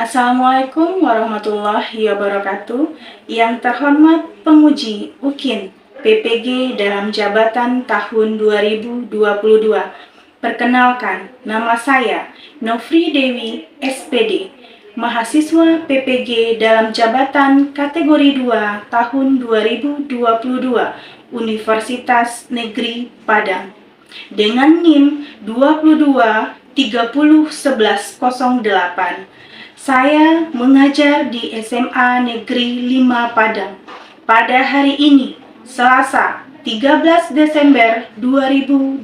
Assalamualaikum warahmatullahi wabarakatuh. Yang terhormat penguji UKIN PPG dalam jabatan tahun 2022. Perkenalkan, nama saya Nofri Dewi SPD, mahasiswa PPG dalam jabatan kategori 2 tahun 2022 Universitas Negeri Padang dengan NIM 22 30 11 08. Saya mengajar di SMA Negeri 5 Padang. Pada hari ini, Selasa 13 Desember 2022,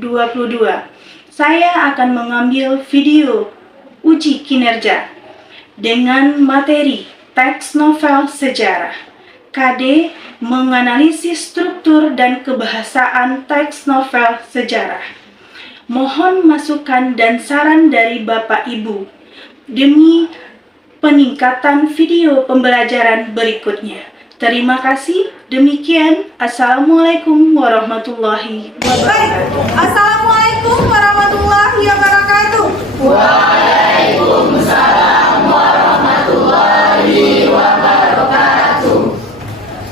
saya akan mengambil video uji kinerja dengan materi teks novel sejarah. KD menganalisis struktur dan kebahasaan teks novel sejarah. Mohon masukan dan saran dari Bapak Ibu demi peningkatan video pembelajaran berikutnya. Terima kasih. Demikian. Assalamualaikum warahmatullahi wabarakatuh. Assalamualaikum warahmatullahi wabarakatuh. Waalaikumsalam warahmatullahi wabarakatuh.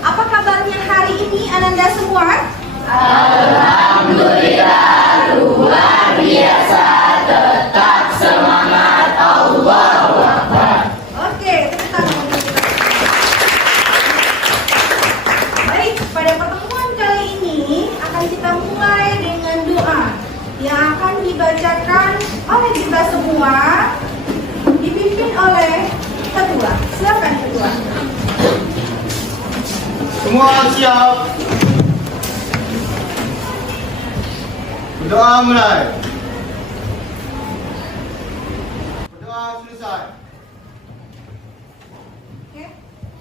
Apa kabarnya hari ini Ananda semua? Alhamdulillah luar biasa, tetap semangat, Allahu Akbar. Oke, tepuk tangan untuk kita. Baik, pada pertemuan kali ini akan kita mulai dengan doa yang akan dibacakan oleh kita semua, dipimpin oleh ketua. Silakan ketua. Semua siap. Berdoa mulai. Berdoa selesai. Oke,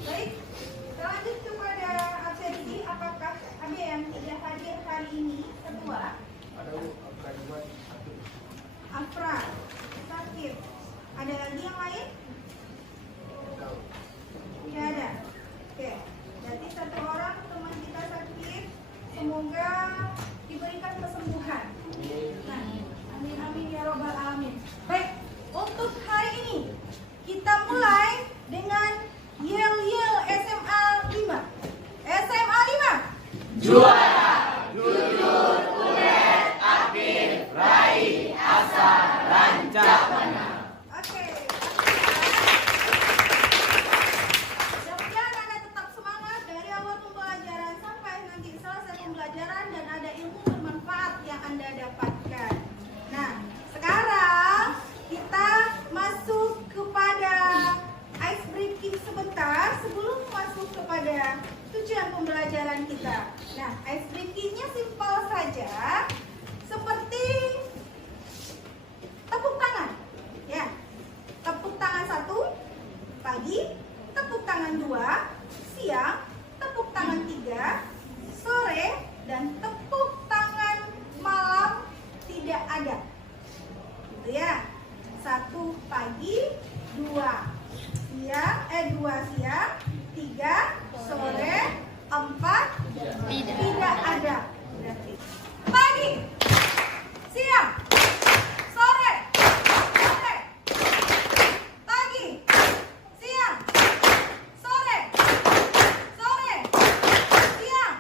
baik. Kita lanjut kepada absensi. Apakah ada yang tidak hadir hari ini? Ketua. Afra, sakit. Ada lagi yang lain? Tidak ada. Oke, berarti satu orang teman kita sakit. Semoga diberikan kesembuhan. Nah, amin amin ya robbal alamin. Baik, untuk hari ini kita mulai dengan yel-yel SMA 5. SMA 5. Juara, jujur, ulet, aktif, raih, asa, rancak, menang. Oke. Mudah-mudahan Anda tetap semangat dari awal pembelajaran sampai nanti selesai pembelajaran dan ada ilmu bermanfaat yang Anda dapatkan. Nah, sekarang kita masuk kepada ice breaking sebentar sebelum masuk kepada tujuan pembelajaran kita. Nah, ice breakingnya simpel saja, seperti tepuk tangan. Ya, tepuk tangan 1 pagi, tepuk tangan 2 siang, tepuk tangan 3 sore, dan tepuk tangan malam tidak ada. Gitu ya. 1 pagi, 2 siang, 3 sore, 4 tidak ada. Berarti pagi, siang, sore, pagi, siang, sore, siang,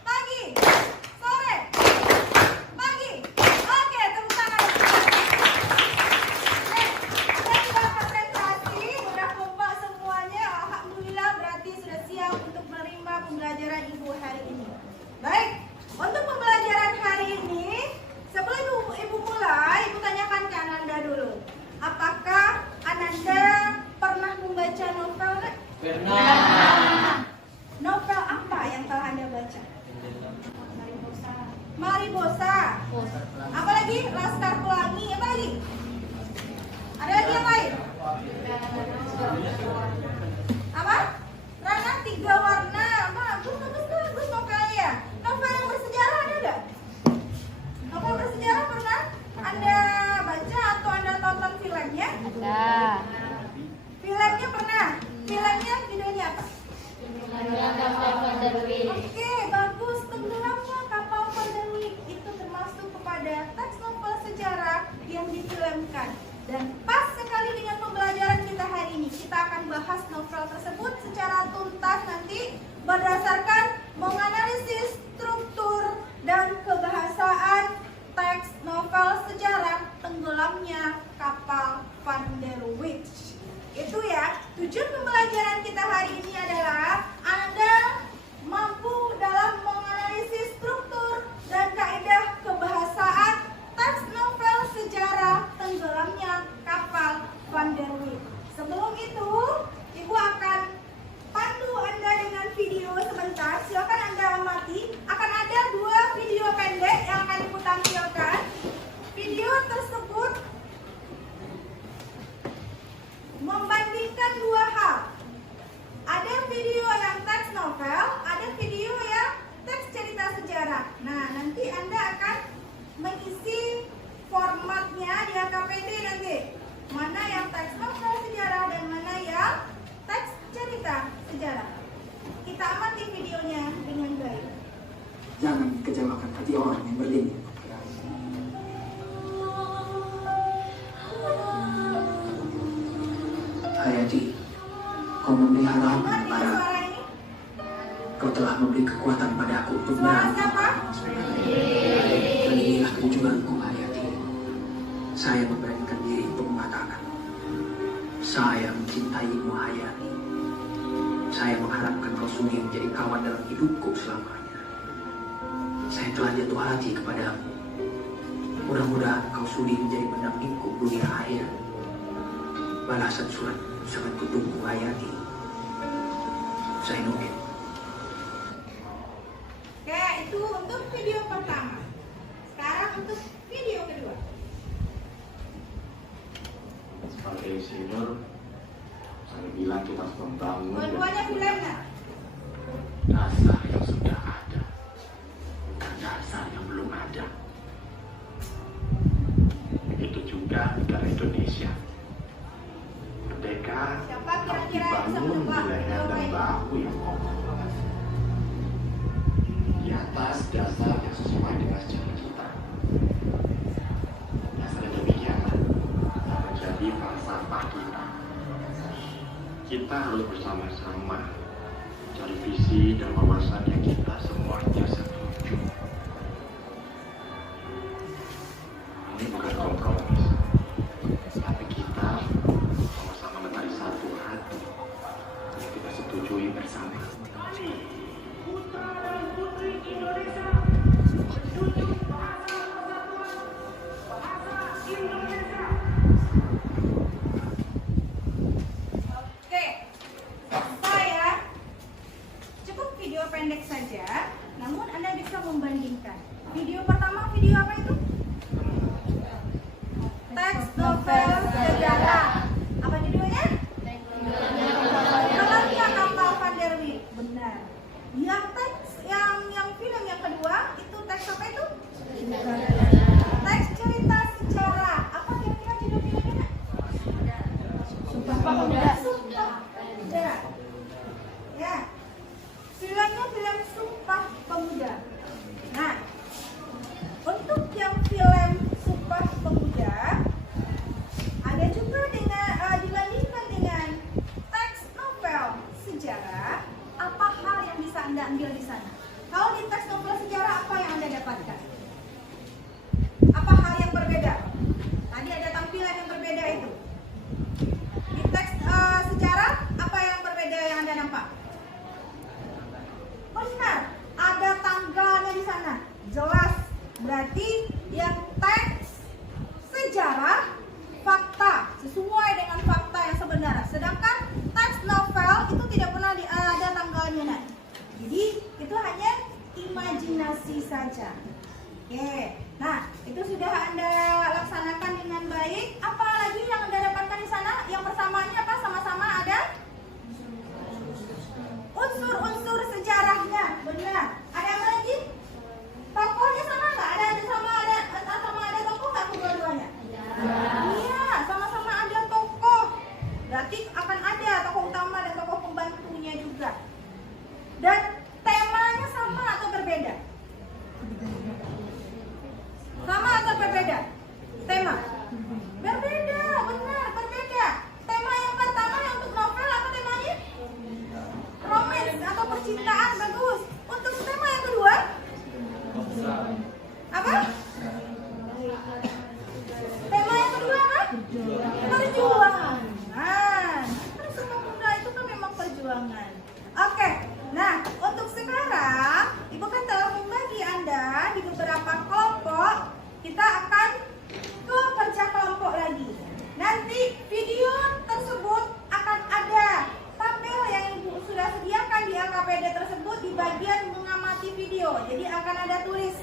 pagi, sore, pagi. Oke, tepuk tangan. Kita sudah konsentrasi, sudah kompak semuanya. Alhamdulillah, berarti sudah siap untuk menerima pembelajaran Ibu hari ini. Baik, untuk pembelajaran hari ini, sebelum Ibu mulai, Ibu tanyakan ke Ananda dulu. Apakah Ananda pernah membaca novel? Pernah. Novel apa yang telah Anda baca? Mariposa. Apa lagi? Laskar Pelangi. Apa lagi? Ada lagi yang lain? Apa? Ranah 3 warna. Bagus novelnya. Novel yang bersejarah ada nggak? Novel bersejarah pernah Anda baca atau Anda tonton filmnya? Filmnya pernah. Filmnya judulnya apa? Oke, bagus. Tenggelamnya kapal Vanderwick itu termasuk kepada teks novel sejarah yang difilmkan. Dan pas sekali dengan pembelajaran kita hari berdasarkan menganalisis struktur dan kebahasaan teks novel sejarah tenggelamnya kapal Van der Witch. Itu ya, tujuan pembelajaran kita hari ini adalah Anda mampu dalam menganalisis struktur dan kaidah kebahasaan teks novel sejarah tenggelamnya kapal Van der Witch. Sebelum itu, Ibu akan pandu Anda dengan video sebentar. Silakan Anda amati. Akan ada 2 video pendek yang akan Ibu tampilkan. Video tersebut membandingkan 2 hal. Ada video yang teks novel, ada video yang teks cerita sejarah. Nah, nanti Anda akan mengisi formatnya di HKPD nanti. Mana yang teks novel sejarah dan mana yang teks cerita sejarah. Kita amati videonya dengan baik. Jangan kecewakan hati orang yang berlindung. Hayati, kau memelihara Amati padaku. suara ini. Kau telah memberi kekuatan padaku untuk Suara berani. siapa? Dan inilah kejujuranku, Hayati. Saya memberanikan diri untuk mengatakan, saya mencintaimu, Hayati. Saya mengharapkan kau sudi menjadi kawan dalam hidupku selamanya. Saya telah jatuh hati kepadamu. Mudah-mudahan kau sudi menjadi pendampingku dunia akhir. Balasan surat sangat kutunggu, Hayati. Zainuddin. Oke, itu untuk video pertama. Sekarang untuk video kedua. Sebagai insinyur, saya bilang kita harus membangun Dua-duanya filmnya. dasar yang sudah ada, bukan dasar yang belum ada. Begitu juga negara Indonesia. Merdeka Siapa harus kira-kira yang bisa dibangun di menebak leher dan video bahu yang kokoh. Di atas dasar yang sesuai dengan sejarah kita. Dasar yang demikian yang menjadi falsafah kita. Kita harus bersama-sama cari visi dan wawasan yang kita semuanya setuju. Ini bukan kompromis, tapi kita sama-sama mencari satu hati yang kita setujui bersama. Oke, saya cukup video pendek saja, namun Anda bisa membandingkan. Video pertama, video apa itu? Perjuangan. Kan semua bunda itu kan memang perjuangan. Oke, nah untuk sekarang Ibu kan telah membagi Anda di beberapa kelompok. Kita akan ke kerja kelompok lagi. Nanti video tersebut akan ada tabel yang Ibu sudah sediakan di LKPD tersebut di bagian mengamati video. Jadi akan ada tulis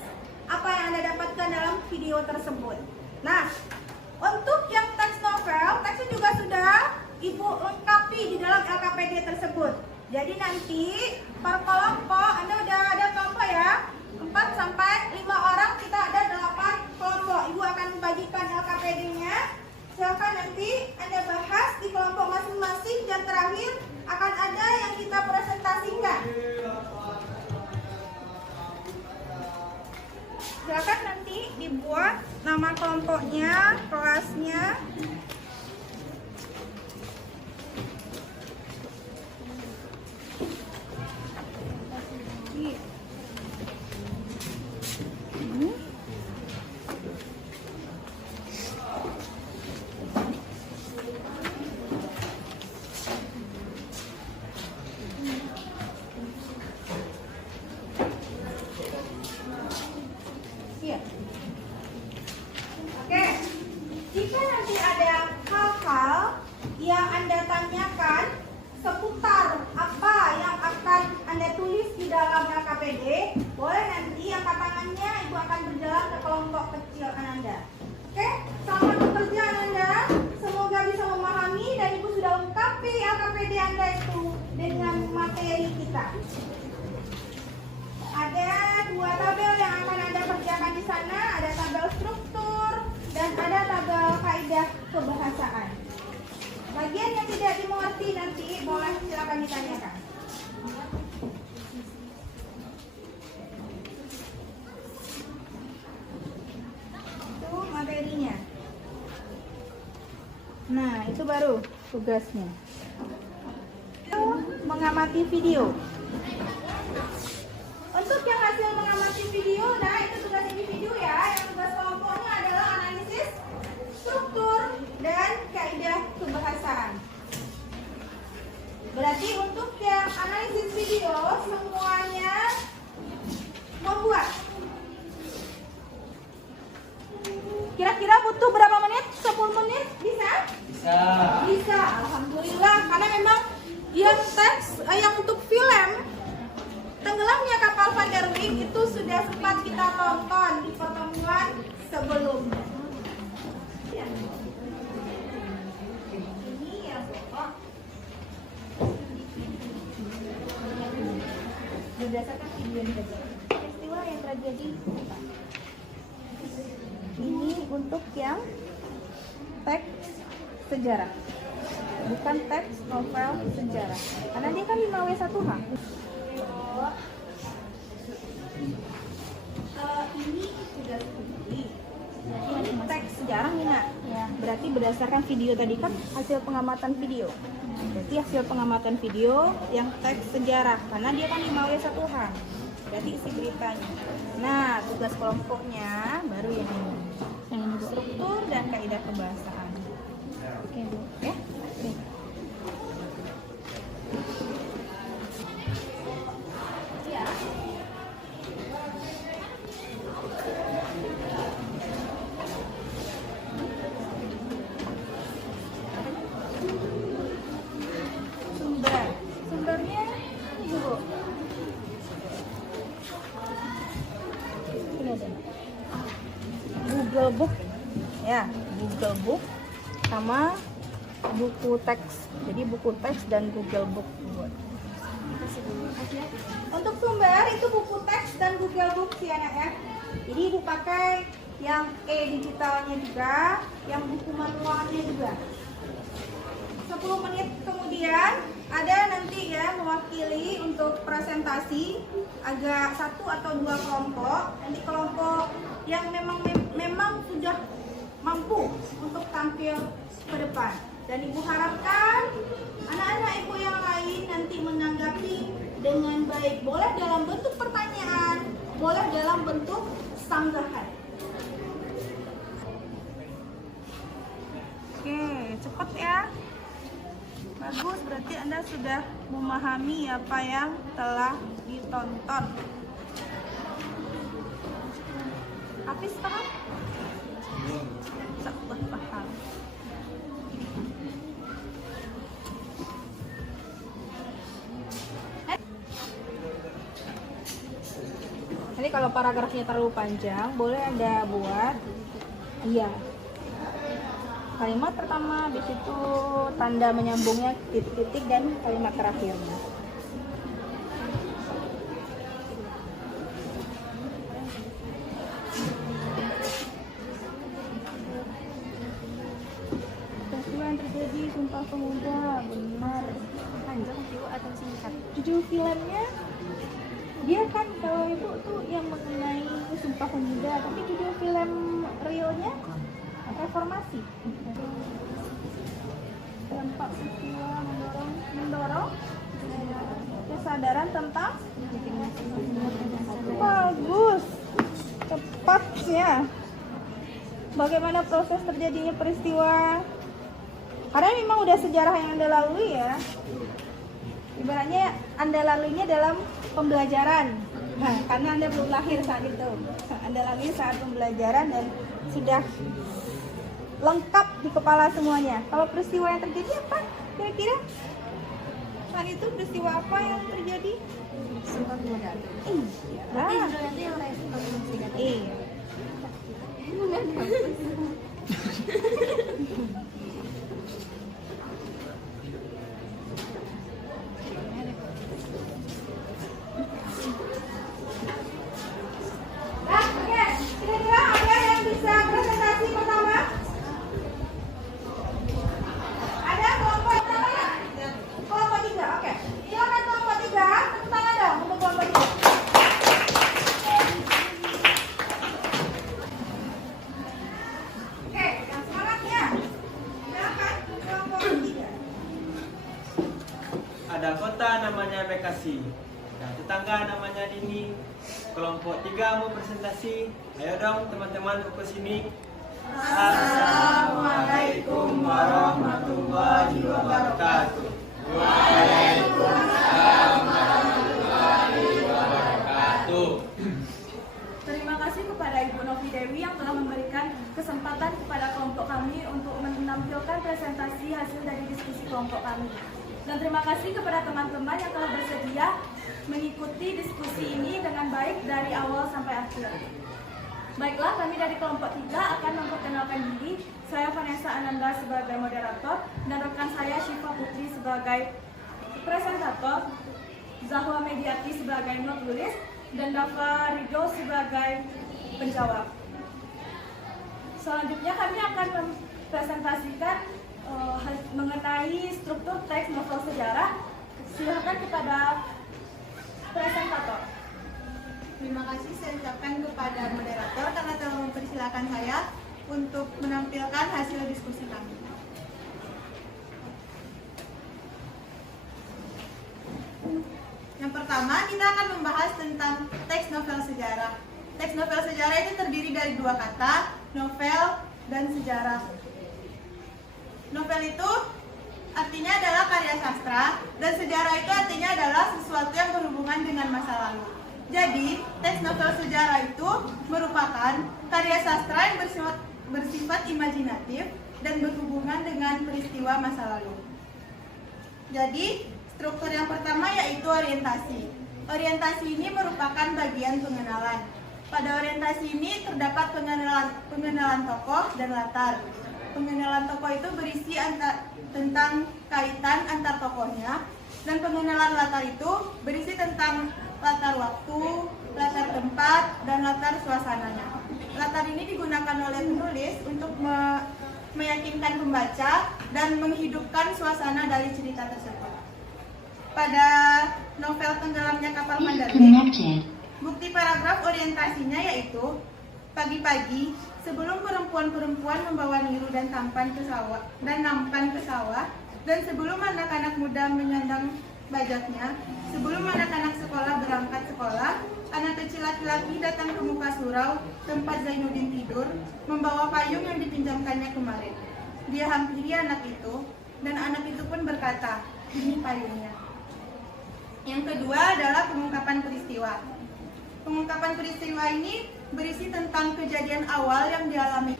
apa yang Anda dapatkan dalam video tersebut. Nah, untuk yang teks novel, teksnya juga sudah Ibu lengkapi di dalam LKPD tersebut. Jadi nanti per kelompok, Anda udah ada kelompok ya, 4 sampai 5 orang, kita ada 8 kelompok. Ibu akan membagikan LKPD-nya. Silakan nanti Anda bahas di kelompok masing-masing dan terakhir akan ada yang kita presentasikan. Silakan nanti dibuat nama kelompoknya, kelasnya. Iya. Oke, jika nanti ada hal-hal yang Anda tanyakan seputar apa yang akan Anda tulis di dalam LKPD, boleh nanti angkat tangannya, Ibu akan berjalan ke kelompok kecil Anda. Oke, selamat bekerja Anda. Semoga bisa memahami dan Ibu sudah lengkapi LKPD Anda itu dengan materi kita. Ada 2 tabel yang akan Anda kerjakan di sana, ada tabel struktur dan ada tabel kaidah kebahasaan. Bagian yang tidak dimengerti nanti boleh silakan ditanyakan. Itu materinya. Nah, itu baru tugasnya. Itu mengamati video. Untuk yang hasil mengamati video, nah itu tugas individu ya. Yang tugas kelompoknya adalah analisis struktur dan kaidah kebahasaan. Berarti untuk yang analisis video semuanya membuat. Kira-kira butuh berapa menit? 10 menit? Bisa? Bisa. Bisa, alhamdulillah. Karena memang yang teks, yang untuk film Tenggelamnya Kapal Van der Wijk itu sudah sempat kita tonton di pertemuan sebelumnya. Ya. Ini yang pokok. Berdasarkan video yang terjadi, peristiwa yang terjadi. Ini untuk yang teks sejarah, bukan teks novel sejarah, karena dia kan 5W1H. Ini sudah seperti ini teks sejarah nih nak ya, berarti berdasarkan video tadi kan hasil pengamatan video, berarti hasil pengamatan video yang teks sejarah karena dia kan 5W1H, berarti isi beritanya. Nah, tugas kelompoknya baru yang ini, struktur dan kaidah kebahasaan. Oke Bu, ya. Oke. Sumbernya ini Bu. Ini ada Google Book ya, Google Book sama buku teks. Jadi buku teks dan Google Book buat. Untuk sumber itu buku teks dan Google Book sih anak ya. Jadi Ibu pakai yang digitalnya juga, yang buku manualnya juga. 10 menit kemudian ada nanti ya mewakili untuk presentasi agak 1 atau 2 kelompok. Nanti kelompok yang memang sudah mampu untuk tampil ke depan. Dan Ibu harapkan anak-anak Ibu yang lain nanti menanggapi dengan baik. Boleh dalam bentuk pertanyaan, boleh dalam bentuk sanggahan. Anda sudah memahami apa yang telah ditonton. Hafiz paham? Insya-Allah paham. Jadi kalau paragrafnya terlalu panjang, boleh Anda buat iya. Kalimat pertama, habis itu tanda menyambungnya titik-titik dan kalimat terakhirnya. Peristiwa yang terjadi Sumpah Pemuda, benar. Panjang jiwa atau singkat? Judul filmnya dia kan kalau ibu tuh yang mengenai Sumpah Pemuda, tapi judul film realnya Reformasi. Dampak peristiwa mendorong kesadaran tentang bagus, tepatnya bagaimana proses terjadinya peristiwa. Karena memang udah sejarah yang Anda lalui ya. Ibaratnya Anda laluinya dalam pembelajaran. Nah, karena Anda belum lahir saat itu. Anda lalui saat pembelajaran dan sudah lengkap di kepala semuanya. Kalau peristiwa yang terjadi apa kira-kira? Saat itu peristiwa apa yang terjadi? Sumpah Pemuda. Iya. Berarti judulnya yang lain Sumpah Pemuda. Iya. Nah, oke. Kira-kira ada yang bisa presentasi pertama? Ada kelompok pertama ya? Kelompok 3, oke. Silakan kelompok 3, tepuk tangan dong untuk kelompok 3. Oke, yang semangat ya. Silakan kelompok 3. Ada kota namanya Bekasi. Ada tetangga namanya Dini. Kelompok 3 mau presentasi. Ayo dong teman-teman ke sini. Assalamualaikum warahmatullahi wabarakatuh. Waalaikumsalam warahmatullahi wabarakatuh. Terima kasih kepada Ibu Novi Dewi yang telah memberikan kesempatan kepada kelompok kami untuk menampilkan presentasi hasil dari diskusi kelompok kami. Dan terima kasih kepada teman-teman yang telah bersedia mengikuti diskusi ini dengan baik dari awal sampai akhir. Baiklah, kami dari kelompok 3 akan memperkenalkan diri. Saya Vanessa Ananda sebagai moderator dan rekan saya Syifa Putri sebagai presentator, Zahwa Mediati sebagai penulis, dan Dava Ridho sebagai penjawab. Selanjutnya kami akan mempresentasikan mengenai struktur teks novel sejarah. Silakan kepada presentator. Terima kasih saya ucapkan kepada moderator karena telah mempersilahkan saya untuk menampilkan hasil diskusi kami. Yang pertama, kita akan membahas tentang teks novel sejarah. Teks novel sejarah itu terdiri dari dua kata, novel dan sejarah. Novel itu artinya adalah karya sastra dan sejarah itu artinya adalah sesuatu yang berhubungan dengan masa lalu. Jadi, teks novel sejarah itu merupakan karya sastra yang bersifat imajinatif dan berhubungan dengan peristiwa masa lalu. Jadi, struktur yang pertama yaitu orientasi. Orientasi ini merupakan bagian pengenalan. Pada orientasi ini terdapat pengenalan tokoh dan latar. Pengenalan tokoh itu berisi tentang kaitan antar tokohnya, dan pengenalan latar itu berisi tentang latar waktu, latar tempat, dan latar suasananya. Latar ini digunakan oleh penulis untuk meyakinkan pembaca dan menghidupkan suasana dari cerita tersebut. Pada novel Tenggelamnya Kapal Mandarling, bukti paragraf orientasinya yaitu pagi-pagi sebelum perempuan-perempuan membawa niru dan nampan ke sawah, dan sebelum anak-anak muda menyandang bajaknya, sebelum anak-anak sekolah berangkat sekolah, anak kecil laki-laki datang ke muka surau tempat Zainuddin tidur, membawa payung yang dipinjamkannya kemarin. Dia hampiri anak itu, dan anak itu pun berkata, ini payungnya. Yang kedua adalah pengungkapan peristiwa. Pengungkapan peristiwa ini berisi tentang kejadian awal yang dialami.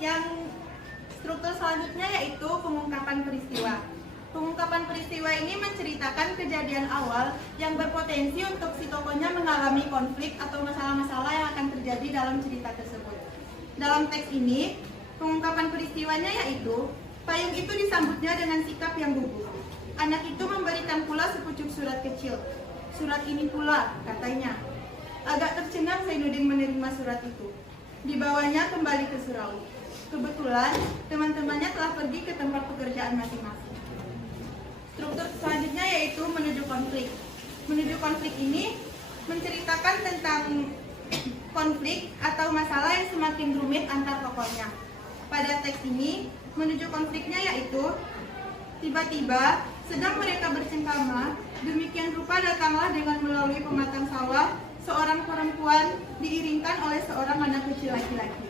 Yang struktur selanjutnya yaitu pengungkapan peristiwa. Pengungkapan peristiwa ini menceritakan kejadian awal yang berpotensi untuk si tokohnya mengalami konflik atau masalah-masalah yang akan terjadi dalam cerita tersebut. Dalam teks ini, pengungkapan peristiwanya yaitu payung itu disambutnya dengan sikap yang gugup. Anak itu memberikan pula sepucuk surat kecil. Surat ini pula, katanya. Agak tercengang Zainuddin menerima surat itu. Dibawanya kembali ke surau. Kebetulan, teman-temannya telah pergi ke tempat pekerjaan masing-masing. Struktur selanjutnya yaitu menuju konflik. Menuju konflik ini menceritakan tentang konflik atau masalah yang semakin rumit antar tokohnya. Pada teks ini, menuju konfliknya yaitu tiba-tiba sedang mereka bercengkrama, demikian rupa datanglah dengan melalui pematang sawah seorang perempuan diiringkan oleh seorang anak kecil laki-laki.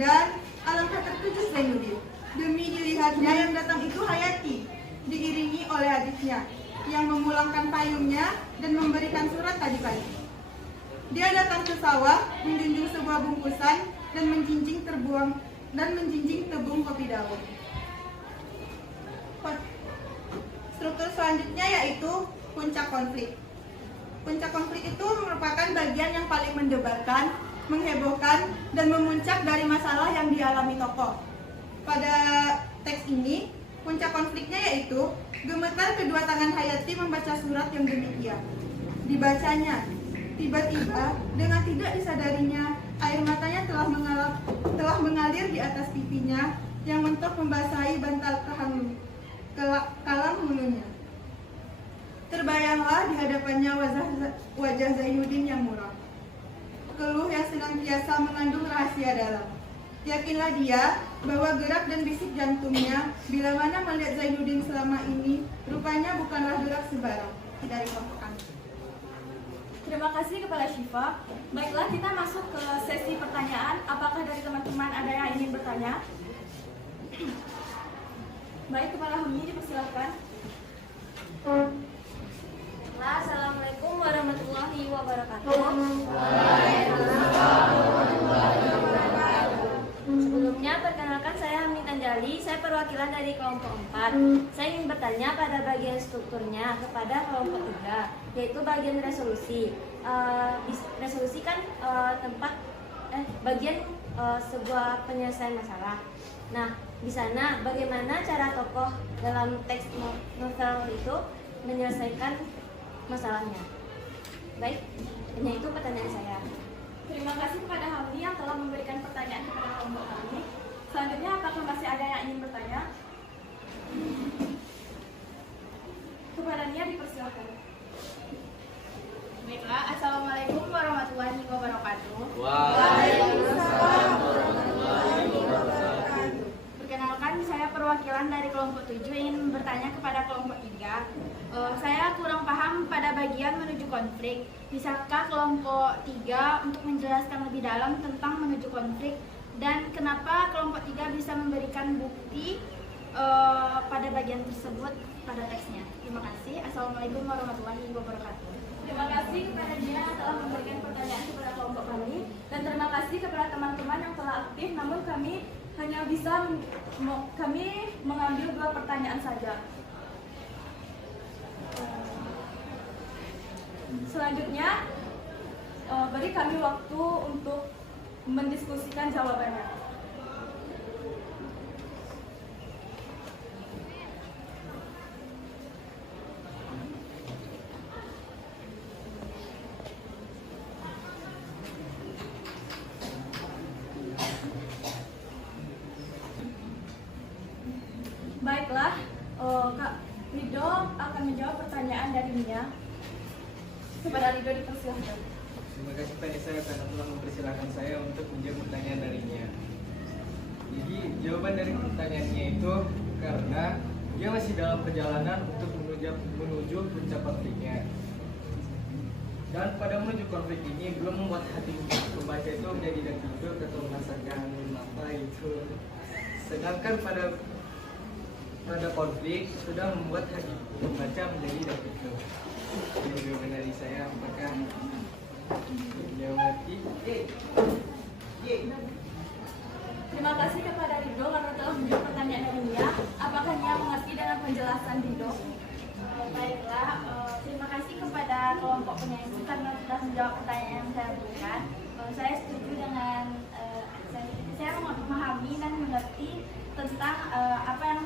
Dan alangkah terkejut Zainuddin, demi dilihatnya yang datang itu Hayati, diiringi oleh adiknya yang memulangkan payungnya dan memberikan surat tadi pagi. Dia datang ke sawah, menjunjung sebuah bungkusan dan menjinjing tebung kopi daun. Struktur selanjutnya yaitu puncak konflik. Puncak konflik itu merupakan bagian yang paling mendebarkan, menghebohkan, dan memuncak dari masalah yang dialami tokoh. Pada teks ini, puncak konfliknya yaitu gemetar kedua tangan Hayati membaca surat yang demikian. Dibacanya, tiba-tiba dengan tidak disadarinya, air matanya telah mengalir di atas pipinya yang mentok membasahi bantal kalam mulutnya. Terbayanglah di hadapannya wajah Zainuddin yang muram. Keluh yang senantiasa mengandung rahasia dalam. Yakinlah dia bahwa gerak dan bisik jantungnya bila mana melihat Zainuddin selama ini rupanya bukanlah gerak sembarang dari kelompok kami. Terima kasih kepada Syifa. Baiklah, kita masuk ke sesi pertanyaan. Apakah dari teman-teman ada yang ingin bertanya? Baik, kepada Humi dipersilakan. Assalamualaikum warahmatullahi wabarakatuh. Sebelumnya, perkenalkan saya Hamid Anjali, saya perwakilan dari kelompok 4. Saya ingin bertanya pada bagian strukturnya kepada kelompok 3, yaitu bagian resolusi. Resolusi kan bagian sebuah penyelesaian masalah. Nah, di sana bagaimana cara tokoh dalam teks novel itu menyelesaikan masalahnya? Baik, hanya itu pertanyaan saya. Terima kasih kepada Hamdi yang telah memberikan pertanyaan kepada kelompok kami. Selanjutnya, apakah masih ada yang ingin bertanya? Kepada Nia dipersilakan. Baiklah, Assalamualaikum warahmatullahi wabarakatuh. Waalaikumsalam warahmatullahi wabarakatuh. Perkenalkan, saya perwakilan dari kelompok 7 ingin bertanya kepada kelompok 3. Saya kurang paham pada bagian menuju konflik. Bisakah kelompok 3 untuk menjelaskan lebih dalam tentang menuju konflik dan kenapa kelompok 3 bisa memberikan bukti pada bagian tersebut pada teksnya? Terima kasih. Assalamualaikum warahmatullahi wabarakatuh. Terima kasih kepada Nia yang telah memberikan pertanyaan kepada kelompok kami, dan terima kasih kepada teman-teman yang telah aktif. Namun kami hanya bisa mengambil 2 pertanyaan saja. Selanjutnya, beri kami waktu untuk mendiskusikan jawabannya. Baiklah, Kak Rido akan menjawab pertanyaan dari Nia. Kepada Rido dipersilahkan. Terima kasih kepada saya karena telah mempersilahkan saya untuk menjawab pertanyaan darinya. Jadi jawaban dari pertanyaannya itu karena dia masih dalam perjalanan untuk menuju puncak konfliknya. Dan pada menuju konflik ini belum membuat hati pembaca itu menjadi deg-degan atau merasakan apa itu. Sedangkan pada pada konflik sudah membuat hati pembaca menjadi tertutup. Jawaban dari saya, apakah dia mengerti? Terima kasih kepada Ridho karena telah menjawab pertanyaan darinya. Apakah Nia mengerti dengan penjelasan Ridho? Baiklah, terima kasih kepada kelompok penyanyi karena sudah menjawab pertanyaan yang saya berikan. Saya setuju dengan saya memahami dan mengerti tentang apa yang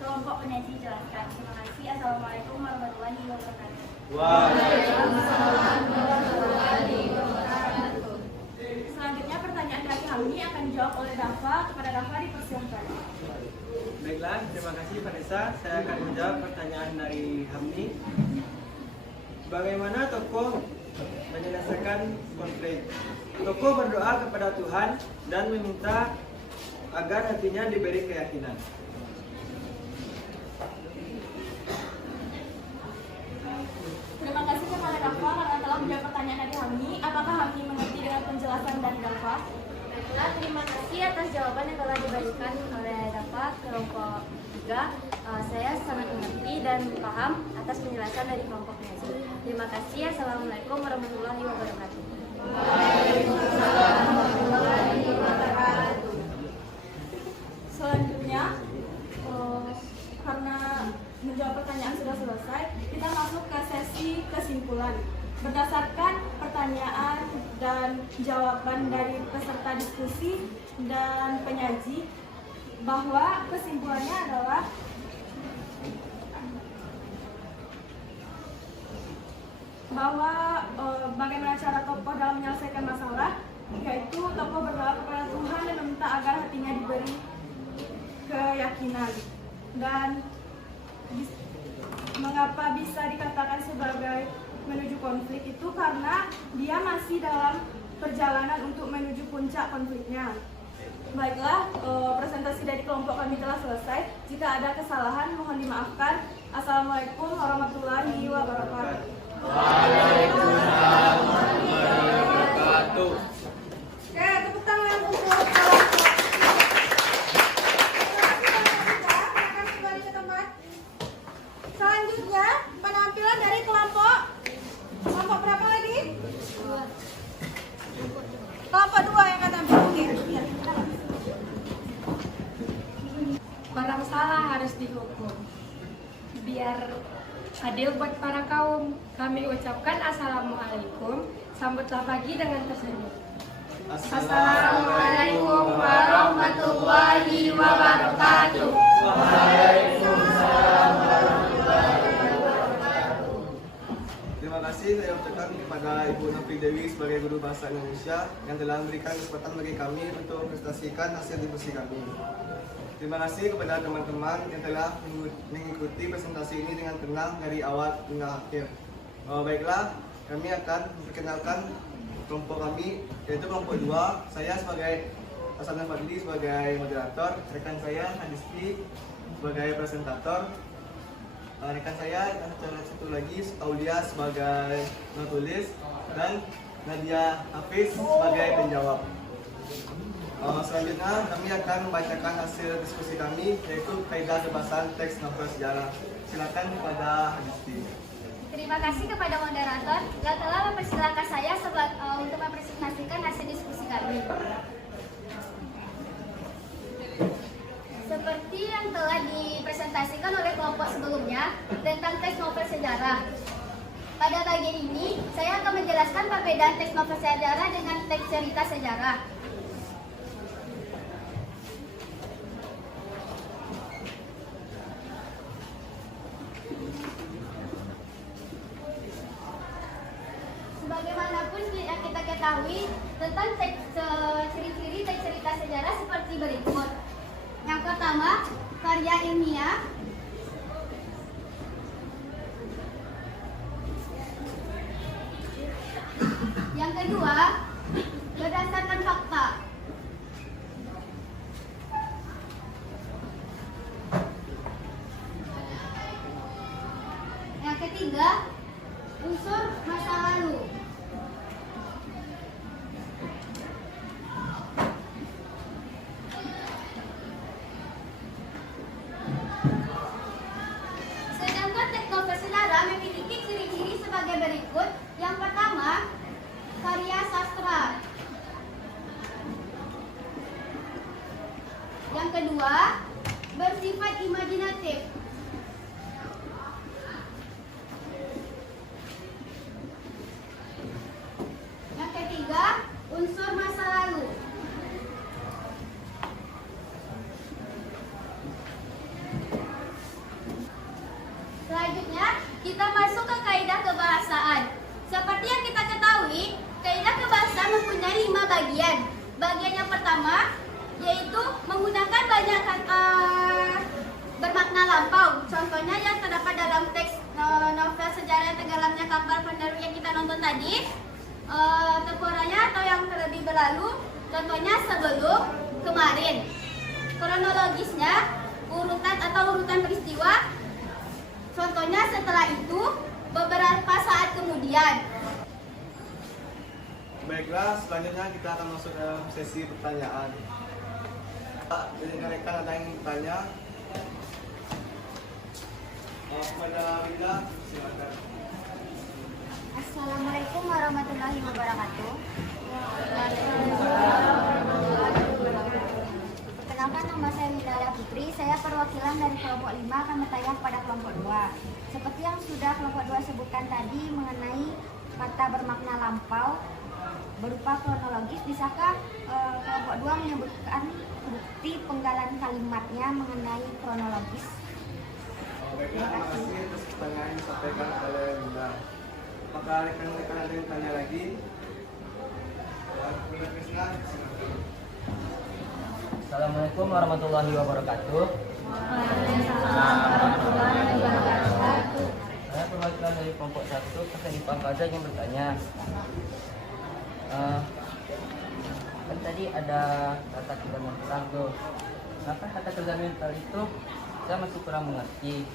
kelompok penyanyi jelaskan. Terima kasih. Assalamualaikum warahmatullahi wabarakatuh. Waalaikumsalam warahmatullahi wabarakatuh. Selanjutnya pertanyaan dari kami akan dijawab oleh Dafa. Kepada Dafa dipersilakan. Baiklah, terima kasih Vanessa. Saya akan menjawab pertanyaan dari Hamni. Bagaimana tokoh menyelesaikan konflik? Tokoh berdoa kepada Tuhan dan meminta agar hatinya diberi keyakinan. Terima kasih kepada Dafa karena telah menjawab pertanyaan dari Hamni. Apakah Hamni mengerti dengan penjelasan dari Dafa? Baiklah, terima kasih atas jawaban yang telah diberikan oleh Dafa kelompok 3. Saya sangat mengerti dan paham atas penjelasan dari kelompok penyaji. Terima kasih. Assalamualaikum warahmatullahi wabarakatuh. Waalaikumsalam warahmatullahi wabarakatuh. Selanjutnya, karena menjawab pertanyaan sudah selesai, kita masuk ke sesi kesimpulan. Berdasarkan pertanyaan dan jawaban dari peserta diskusi dan penyaji, bahwa kesimpulannya adalah bahwa bagaimana cara tokoh dalam menyelesaikan masalah, yaitu tokoh berdoa kepada Tuhan dan meminta agar hatinya diberi keyakinan. Dan mengapa bisa dikatakan sebagai menuju konflik itu karena dia masih dalam perjalanan untuk menuju puncak konfliknya. Baiklah, presentasi dari kelompok kami telah selesai. Jika ada kesalahan mohon dimaafkan. Assalamualaikum warahmatullahi wabarakatuh. Waalaikumsalam warahmatullahi wabarakatuh. Oke, tepuk tangan untuk kelompok. Silakan kembali ke tempat. Selanjutnya penampilan dari kelompok berapa lagi? Kelompok 2 yang akan tampil. Oke. Orang salah harus dihukum. Biar adil buat para kaum, kami ucapkan Assalamualaikum. Sambutlah pagi dengan tersenyum. Assalamualaikum warahmatullahi wabarakatuh. Waalaikumsalam warahmatullahi wabarakatuh. Terima kasih saya ucapkan kepada Ibu Nafri Dewi sebagai guru bahasa Indonesia yang telah memberikan kesempatan bagi kami untuk mempresentasikan hasil diskusi kami. Terima kasih kepada teman-teman yang telah mengikuti presentasi ini dengan tenang dari awal hingga akhir. Baiklah, kami akan memperkenalkan kelompok kami, yaitu kelompok 2. Saya sebagai Hasan Fadli sebagai moderator, rekan saya Hadisti sebagai presentator, rekan saya satu lagi Aulia sebagai penulis, dan Nadia Hafiz sebagai penjawab. Selanjutnya kami akan membacakan hasil diskusi kami, yaitu kaidah kebahasan teks novel sejarah. Silakan kepada Hadisti. Terima kasih kepada moderator yang telah mempersilahkan saya untuk mempresentasikan hasil diskusi kami. Seperti yang telah dipresentasikan oleh kelompok sebelumnya tentang teks novel sejarah. Pada bagian ini, saya akan menjelaskan perbedaan teks novel sejarah dengan teks cerita sejarah. Bagaimanapun yang kita ketahui tentang ciri-ciri teks cerita sejarah seperti berikut. Yang pertama, karya ilmiah. Yang kedua, berdasarkan fakta. Yang ketiga, unsur masa lalu. kedua, bersifat imajinatif. Yang ketiga, unsur masa lalu. Selanjutnya, kita masuk ke kaidah kebahasaan. Seperti yang kita ketahui, kaidah kebahasaan mempunyai 5 bagian. Bagian yang pertama yaitu menggunakan banyak kata bermakna lampau. Contohnya yang terdapat dalam teks novel sejarah tenggelamnya kapal Peneru yang kita nonton tadi. Temporanya atau yang terlebih berlalu. Contohnya sebelum, kemarin. Kronologisnya urutan peristiwa. Contohnya setelah itu, beberapa saat kemudian. Baiklah, selanjutnya kita akan masuk dalam sesi pertanyaan. Jadi rekan ada yang bertanya? Kepada Winda, silakan. Assalamualaikum warahmatullahi wabarakatuh. Perkenalkan, nama saya Winda Putri. Saya perwakilan dari kelompok 5 akan bertanya kepada kelompok 2. Seperti yang sudah kelompok 2 sebutkan tadi mengenai kata bermakna lampau berupa kronologis, bisakah kelompok 2 menyebutkan bukti penggalan kalimatnya mengenai kronologis? Baiklah, terima kasih atas pertanyaan yang disampaikan oleh Winda. Maka rekan-rekan ada yang tanya lagi? Bunda Krisna, silakan. Assalamualaikum warahmatullahi wabarakatuh. Saya perwakilan dari kelompok 1, Kakak Ipang Kaza yang bertanya. Kan tadi ada kata kerja mental tuh. Kenapa kata kerja mental itu saya masih kurang mengerti.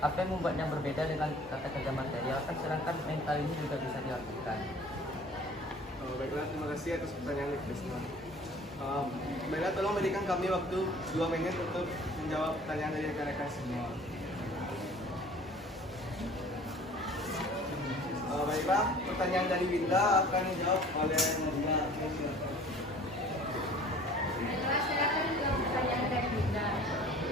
Apa yang membuatnya berbeda dengan kata kerja material? Kan sedangkan mental ini juga bisa dilakukan. Baiklah, terima kasih atas pertanyaan Krisna. Baiklah, tolong berikan kami waktu 2 menit untuk menjawab pertanyaan dari rekan-rekan semua. Baiklah, pertanyaan dari Winda akan dijawab oleh Nadia. Baiklah, saya akan menjawab pertanyaan dari Winda.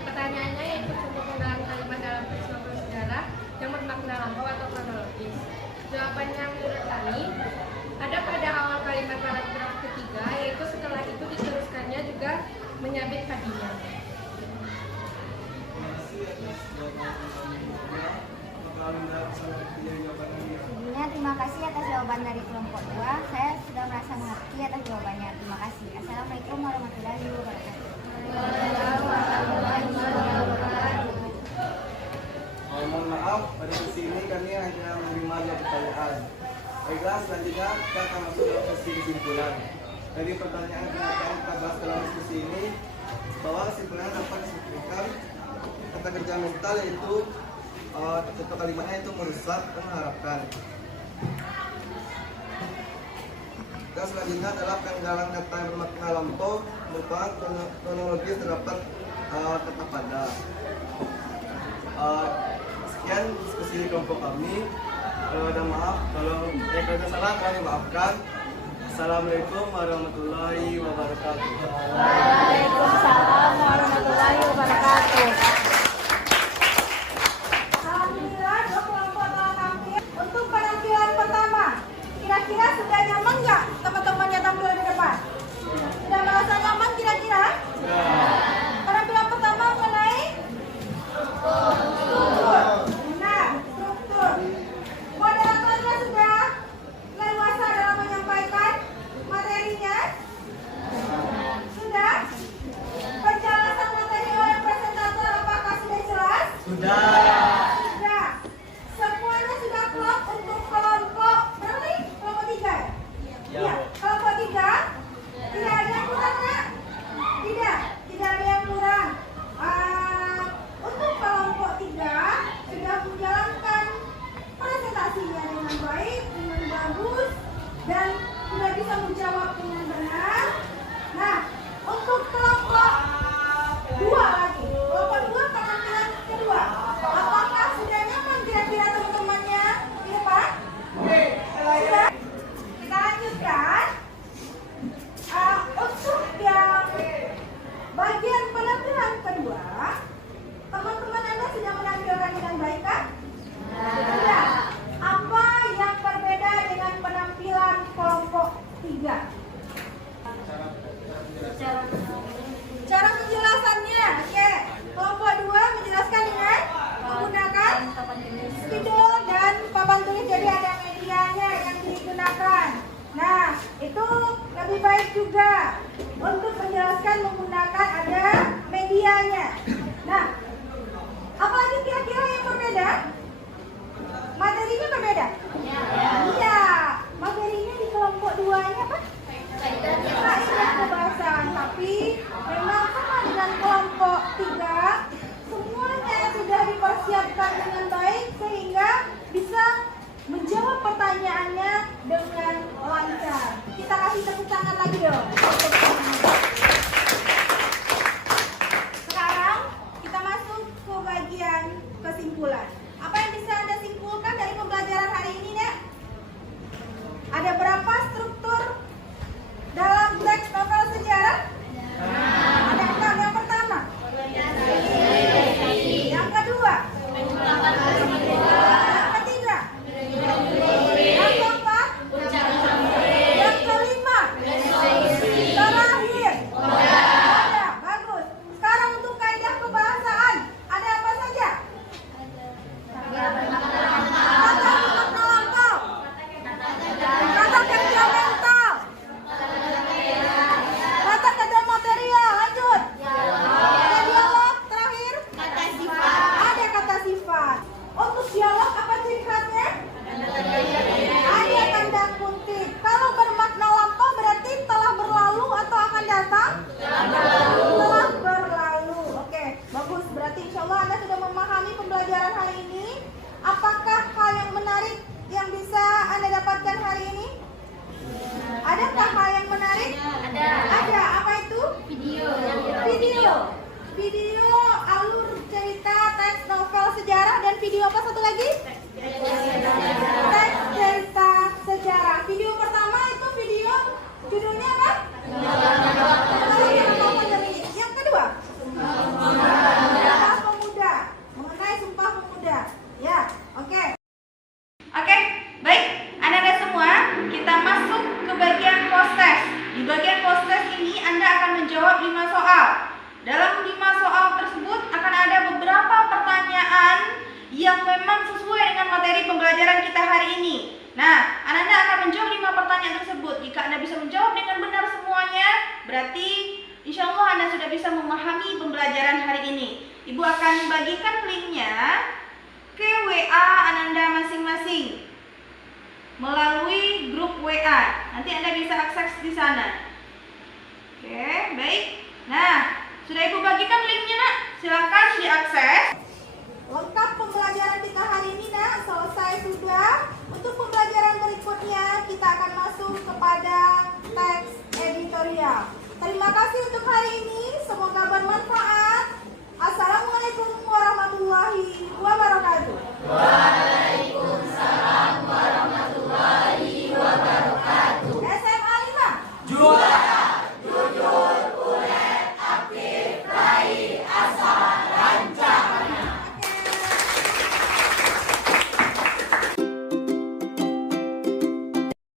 Pertanyaannya yaitu contoh penggunaan kalimat dalam teks novel sejarah yang bermakna lampau atau kronologis. Jawabannya menurut kami, ada pada awal kalimat paragraf ketiga, yaitu setelah itu diteruskannya juga menyabit tadinya. Terima kasih atas jawaban Winda. Apakah Winda bisa mempunyai jawaban lagi? Sebelumnya terima kasih atas jawaban dari kelompok 2. Saya sudah merasa mengerti atas jawabannya. Terima kasih. Assalamualaikum warahmatullahi wabarakatuh. Mohon maaf, pada sesi ini kami hanya menerima 2 pertanyaan. Baiklah, selanjutnya kita akan masuk dalam sesi kesimpulan. Dari pertanyaan yang akan kita bahas dalam diskusi ini, bahwa kesimpulan dapat disimpulkan kata kerja mental yaitu contoh kalimatnya itu merusak dan mengharapkan. Dan selanjutnya adalah penggalan kata yang bermakna lampau merupakan kronologis terdapat kata pada. Sekian diskusi kelompok kami. Kalau ada maaf, kalau ada salah kami maafkan. Assalamualaikum warahmatullahi wabarakatuh. Waalaikumsalam warahmatullahi wabarakatuh. Alhamdulillah, 2 kelompok telah tampil. Untuk penampilan pertama, kira-kira sudah nyaman nggak teman-teman yang tampil di depan? Sudah merasa nyaman kira-kira? Penampilan pertama mengenai struktur. Nah, struktur. Moderatornya sudah leluasa dalam menyampaikan materinya? Sudah? Penjelasan materi oleh presentator apakah sudah jelas? Sudah. Semuanya sudah klop untuk kelompok berapa nih? Kelompok 3 ya? Iya. Kelompok 3 tidak ada yang kurang nggak? Tidak ada yang kurang. Untuk kelompok 3 sudah menjalankan presentasinya dengan baik, dengan bagus, dan sudah bisa menjawab dengan benar. Nah, untuk kelompok 2 lagi, kelompok 2 penampilan kedua, apakah sudah nyaman kira-kira teman-temannya di depan? Sudah? Kita lanjutkan. Untuk yang bagian penampilan medianya. Nah, apalagi kira-kira yang berbeda? Materinya berbeda? Iya. Materinya di kelompok 2-nya apa? Kaidah kebahasaan. Tapi memang sama dengan kelompok 3, semuanya sudah dipersiapkan dengan baik sehingga bisa menjawab pertanyaannya dengan lancar. Kita kasih tepuk tangan lagi dong. Sekarang kita masuk ke bagian kesimpulan. Apa yang bisa Anda simpulkan dari pembelajaran hari ini, Nek? Ada berapa struktur dalam teks novel sejarah? Ada 6. Yang pertama? Yang kedua? Yang ketiga? Yang keempat? Yang kelima? Terakhir? Ada, bagus. Sekarang untuk kaidah kebahasaan, ada apa saja? Kata makna lampau, kata kerja mental, kata kerja material, lanjut. Ada dialog, terakhir. Ada kata sifat. Untuk dialog apa ciri khasnya? Ada tanda kutip. Kalau bermakna lampau berarti telah berlalu atau akan datang? Telah berlalu. Oke, bagus. Berarti insya Allah Anda sudah memahami pembelajaran hari ini. Apakah hal yang menarik yang bisa Anda dapatkan hari ini? Adakah hal yang menarik? Ada. Apa itu? Video alur cerita teks novel sejarah dan video apa satu lagi? Teks cerita sejarah. Video pertama itu video judulnya apa? Yang kedua? Sumpah Pemuda. Mengenai Sumpah Pemuda. Ya, oke. Oke, baik. Anak-anak semua, kita masuk ke bagian post-test. Di bagian post-test ini Anda akan menjawab 5 soal. Dalam 5 soal tersebut akan ada beberapa pertanyaan yang memang sesuai dengan materi pembelajaran kita hari ini. Nah, anak-anak akan menjawab 5 pertanyaan tersebut. Jika Anda bisa menjawab dengan benar semuanya, berarti insya Allah Anda sudah bisa memahami pembelajaran hari ini. Ibu akan bagikan linknya ke WA Ananda masing-masing melalui grup WA. Nanti Anda bisa akses di sana. Oke, baik. Nah, sudah Ibu bagikan linknya, Nak? Silakan diakses. Lengkap pembelajaran kita hari ini, Nak. Selesai sudah. Untuk pembelajaran berikutnya kita